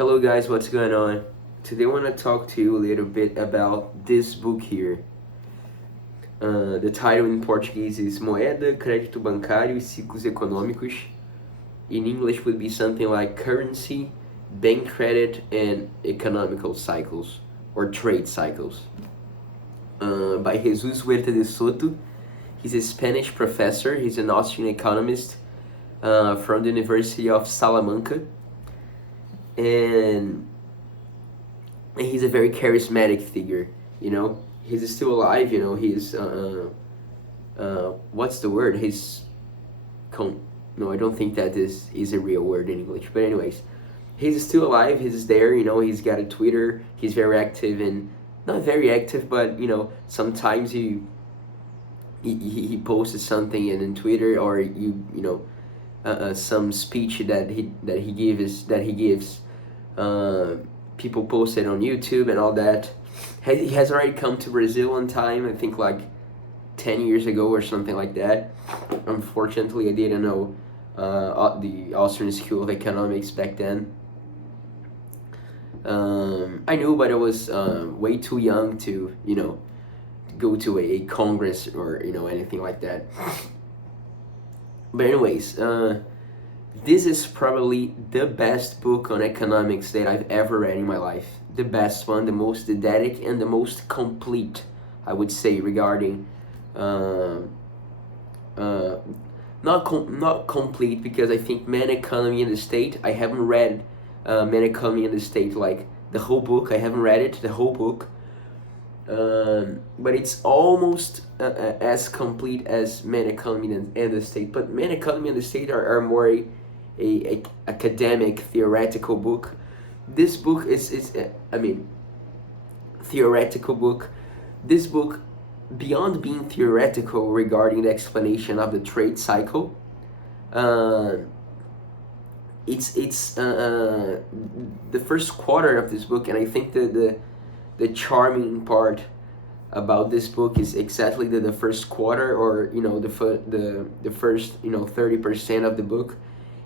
Hello guys, what's going on? Today I want to talk to you a little bit about this book here. The title in Portuguese is Moeda, Crédito Bancário e Ciclos Econômicos. In English would be something like Currency, Bank Credit, and Economical Cycles, or Trade Cycles. By Jesus Huerta de Soto. He's a Spanish professor, he's an Austrian economist from the University of Salamanca. And he's a very charismatic figure, he's still alive, he's what's the word, no, I don't think that is a real word in English, but anyways, he's still alive, he's there, he's got a Twitter, he's very active, and not very active, but sometimes he posted something in Twitter, or some speech that he gives. People post it on YouTube and all that. He has already come to Brazil one time, I think like 10 years ago or something like that. Unfortunately, I didn't know the Austrian School of Economics back then. I knew, but I was way too young to, go to a congress or, anything like that. But anyways, this is probably the best book on economics that I've ever read in my life. The best one, the most didactic, and the most complete, I would say, regarding not complete, because I think Man Economy and the State, I haven't read Man Economy and the State, like the whole book. I haven't read it, the whole book. But it's almost as complete as Man Economy and the State. But Man Economy and the State are more a academic, theoretical book. This book is theoretical book. This book, beyond being theoretical regarding the explanation of the trade cycle, it's the first quarter of this book, and I think the charming part about this book is exactly the first quarter, or the first 30% of the book,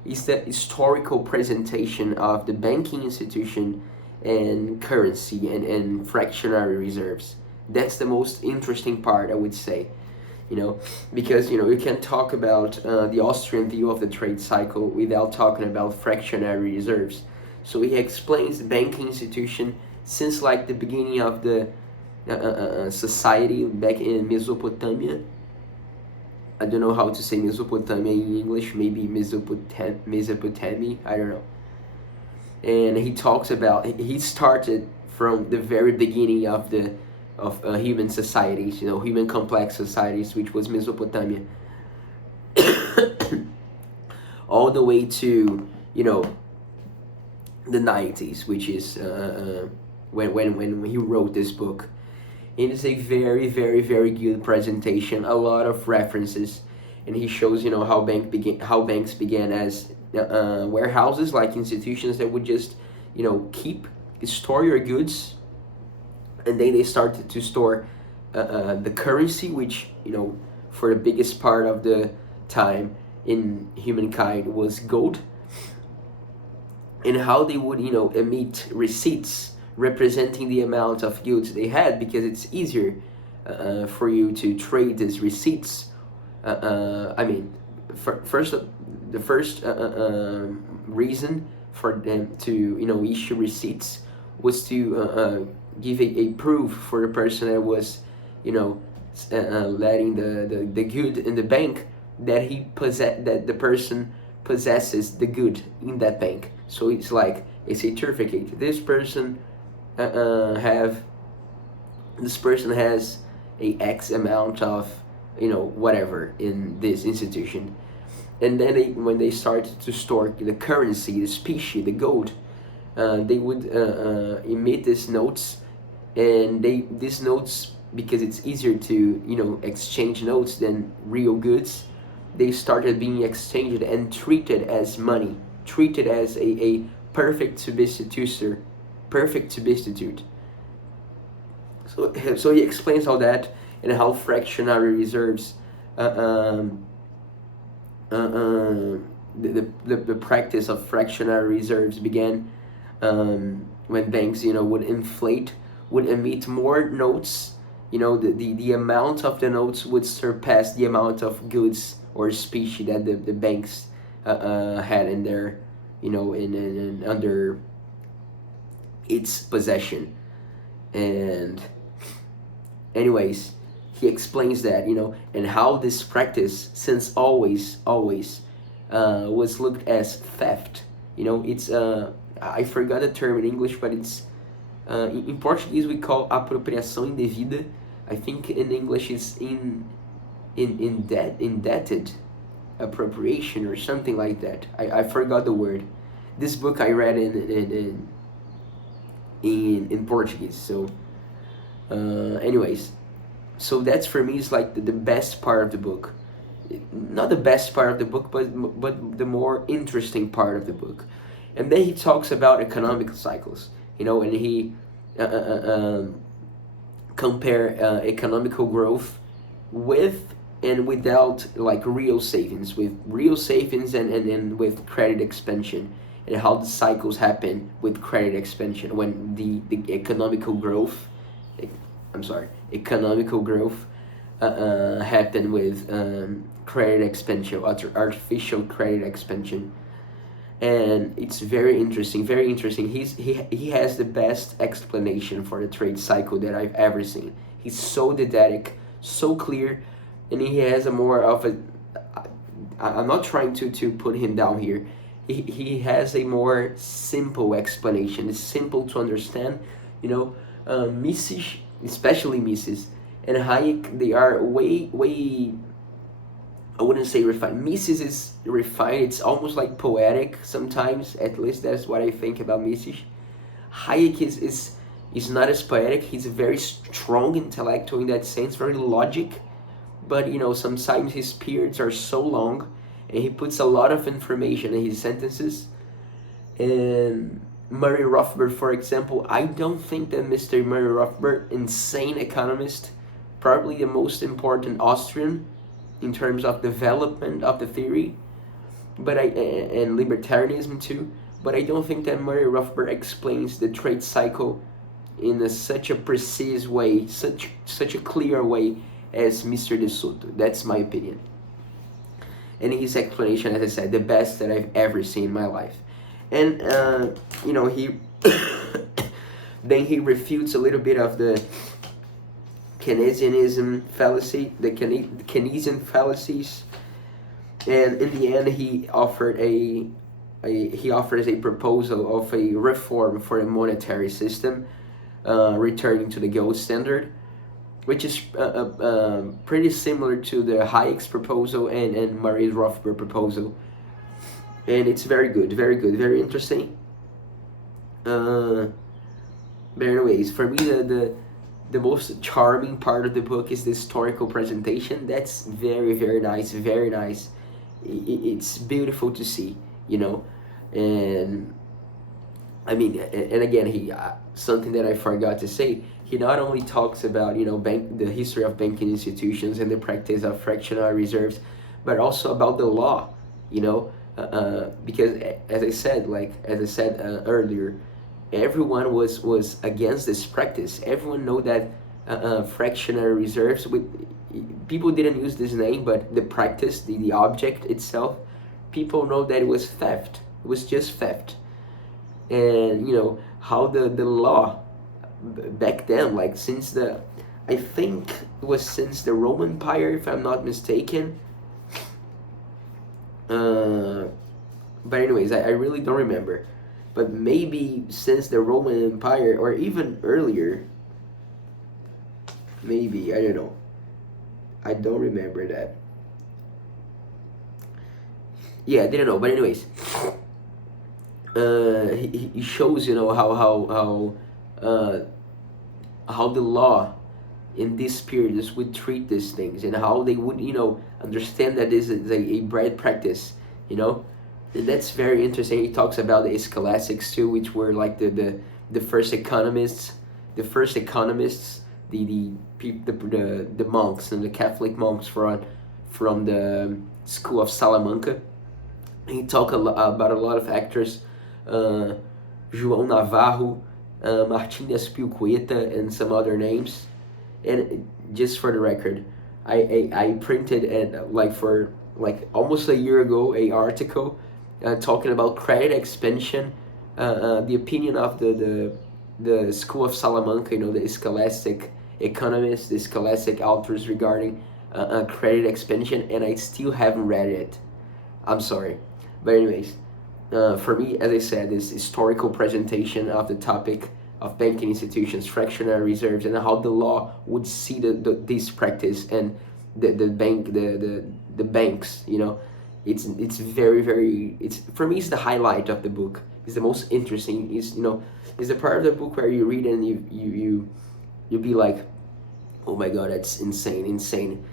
is the historical presentation of the banking institution and currency and fractionary reserves. That's the most interesting part, I would say, because you can talk about the Austrian view of the trade cycle without talking about fractionary reserves. So he explains the banking institution since like the beginning of the society back in Mesopotamia. I don't know how to say Mesopotamia in English, maybe Mesopotamia, I don't know. And he talks about, he started from the very beginning of human societies, human complex societies, which was Mesopotamia, all the way to the 90s, which is when he wrote this book. It is a very, very, very good presentation. A lot of references, and he shows how banks began as warehouses, like institutions that would just store your goods, and then they started to store the currency, which for the biggest part of the time in humankind was gold, and how they would emit receipts representing the amount of goods they had, because it's easier for you to trade these receipts. The first reason for them to issue receipts was to give a proof for the person that was letting the good in the bank, that that the person possesses the good in that bank. So it's like a certificate. This person has a X amount of whatever in this institution, and then when they started to store the currency, the specie, the gold, they would emit these notes, and these notes, because it's easier to exchange notes than real goods, they started being exchanged and treated as money, treated as a perfect substitute. So he explains all that, and how fractionary reserves, the practice of fractionary reserves began when banks, would inflate, would emit more notes, the amount of the notes would surpass the amount of goods or specie that the banks had in their, in under its possession. And anyways, he explains that, and how this practice, since always was looked as theft. It's I forgot the term in English, but it's in Portuguese we call apropriação indevida. I think in English it's indebted appropriation or something like that. I forgot the word. This book I read in Portuguese. So anyways, so that's for me is like the best part of the book. Not the best part of the book, but the more interesting part of the book. And then he talks about economical cycles, and he uh, uh, uh, um, compare economical growth with and without, like, real savings, with real savings and with credit expansion, and how the cycles happen with credit expansion when the economical growth, I'm sorry, economical growth happen with credit expansion, artificial credit expansion. And it's very interesting, very interesting. He has the best explanation for the trade cycle that I've ever seen. He's so didactic, so clear, and he has a more of a, I'm not trying to put him down here. He has a more simple explanation. It's simple to understand. Mises, especially Mises and Hayek, they are way, I wouldn't say refined. Mises is refined. It's almost like poetic sometimes. At least that's what I think about Mises. Hayek is not as poetic. He's a very strong intellectual in that sense, very logic. But sometimes his periods are so long, and he puts a lot of information in his sentences. And Murray Rothbard, for example, I don't think that Mr. Murray Rothbard, insane economist, probably the most important Austrian in terms of development of the theory, but and libertarianism too. But I don't think that Murray Rothbard explains the trade cycle in such a precise way, such a clear way as Mr. de Soto. That's my opinion. And his explanation, as I said, the best that I've ever seen in my life. And he then he refutes a little bit of the Keynesianism fallacy, the Keynesian fallacies, and in the end he offers a proposal of a reform for a monetary system, returning to the gold standard, which is pretty similar to the Hayek's proposal and Murray Rothbard proposal, and it's very good, very interesting. But anyways, for me the most charming part of the book is the historical presentation. That's very nice, very nice. It's beautiful to see, and I mean, and again, he something that I forgot to say. He not only talks about the history of banking institutions and the practice of fractional reserves, but also about the law, because as I said earlier, everyone was against this practice. Everyone know that fractional reserves, people didn't use this name, but the practice, the object itself, people know that it was theft. It was just theft. And how the law back then, like I think it was since the Roman Empire, if I'm not mistaken. But anyways, I really don't remember. But maybe since the Roman Empire, or even earlier. Maybe, I don't know. I don't remember that. Yeah, I didn't know. But anyways, he shows how the law in these periods would treat these things, and how they would understand that this is a bad practice. And that's very interesting. He talks about the scholastics too, which were like the first economists, the monks and the Catholic monks from the school of Salamanca. He talked about a lot of actors João Navarro, Martin Despilcueta, and some other names. And just for the record, I printed and like for like almost a year ago a article talking about credit expansion, the opinion of the School of Salamanca, the scholastic economists, the scholastic authors regarding credit expansion, and I still haven't read it. I'm sorry, but anyways, for me, as I said, this historical presentation of the topic of banking institutions, fractional reserves, and how the law would see this practice and the banks. It's very very. It's for me. It's the highlight of the book. It's the most interesting. Is the part of the book where you read and you be like, oh my god, that's insane, insane.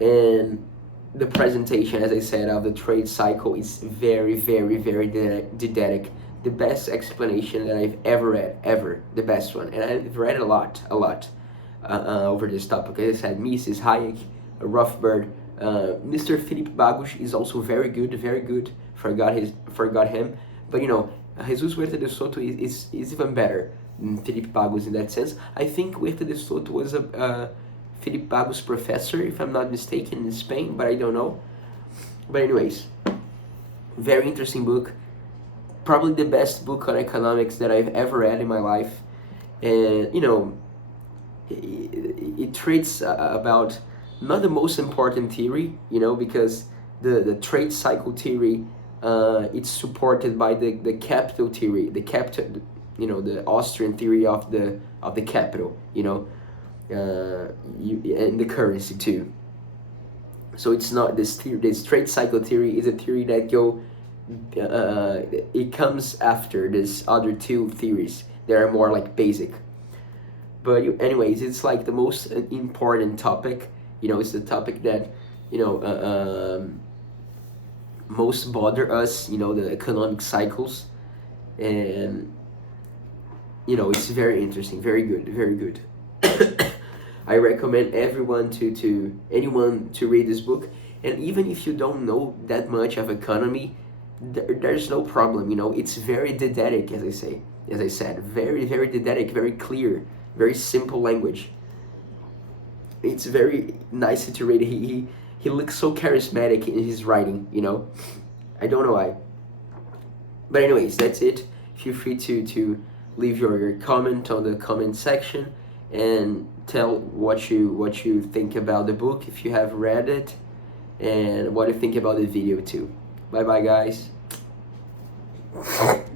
And the presentation, as I said, of the trade cycle is very, very, very didactic. The best explanation that I've ever read, ever, the best one. And I've read a lot, over this topic. As I said, Mises, Hayek, Rothbard, Mr. Philip Bagos is also very good, very good. Forgot him, but Jesus Huerta de Soto is even better than Philip Bagos in that sense. I think Huerta de Soto was a Philip Bagos professor, if I'm not mistaken, in Spain, but I don't know. But anyways, very interesting book. Probably the best book on economics that I've ever read in my life. And, it treats about not the most important theory, because the trade cycle theory, it's supported by the capital theory, the Austrian theory of the capital, and the currency too. So it's not this theory. This trade cycle theory is a theory that it comes after these other two theories that are more like basic. But anyways, it's like the most important topic. It's the topic that most bother us. The economic cycles, and it's very interesting, very good, very good. I recommend anyone to read this book, and even if you don't know that much of economy, there's no problem. It's very didactic, as I said, very very didactic, very clear, very simple language. It's very nice to read. He looks so charismatic in his writing. I don't know why. But anyways, that's it. Feel free to leave your comment on the comment section and tell what you think about the book if you have read it, and what you think about the video too. Bye bye guys.